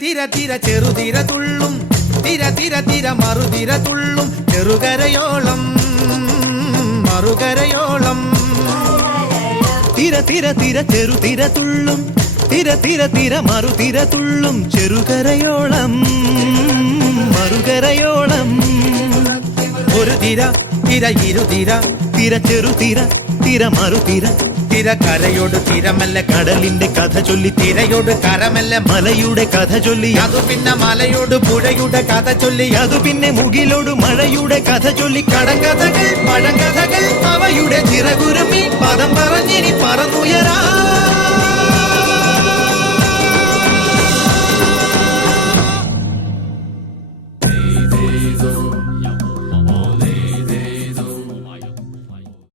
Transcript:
തിര തിര ചെറുതിര തുള്ളും തിര തിര തിര മറുതിര തുള്ളും ചെറുകരയോളം മറുകരയോളം തിര തിര തിര ചെറുതിര തുള്ളും തിര തിര തിര മറുതിര തുള്ളും ചെറുകരയോളം മറുകരയോളം ഒരു തിര തിര ഇരുതിര തിര ചെറുതിര തിര മറുതിര തിര കരയോട് തിരമല്ല കടലിന്റെ കഥ ചൊല്ലി തിരയോട് കരമല്ല മലയുടെ കഥ ചൊല്ലി അതു പിന്നെ മലയോട് പുഴയുടെ കഥ ചൊല്ലി അതു പിന്നെ മുകിലോട് മഴയുടെ കഥ ചൊല്ലി കടങ്കഥകൾ പഴങ്കഥകൾ അവയുടെ ചിറകുരുമി പദം പറഞ്ഞിനി പറന്നുയരാ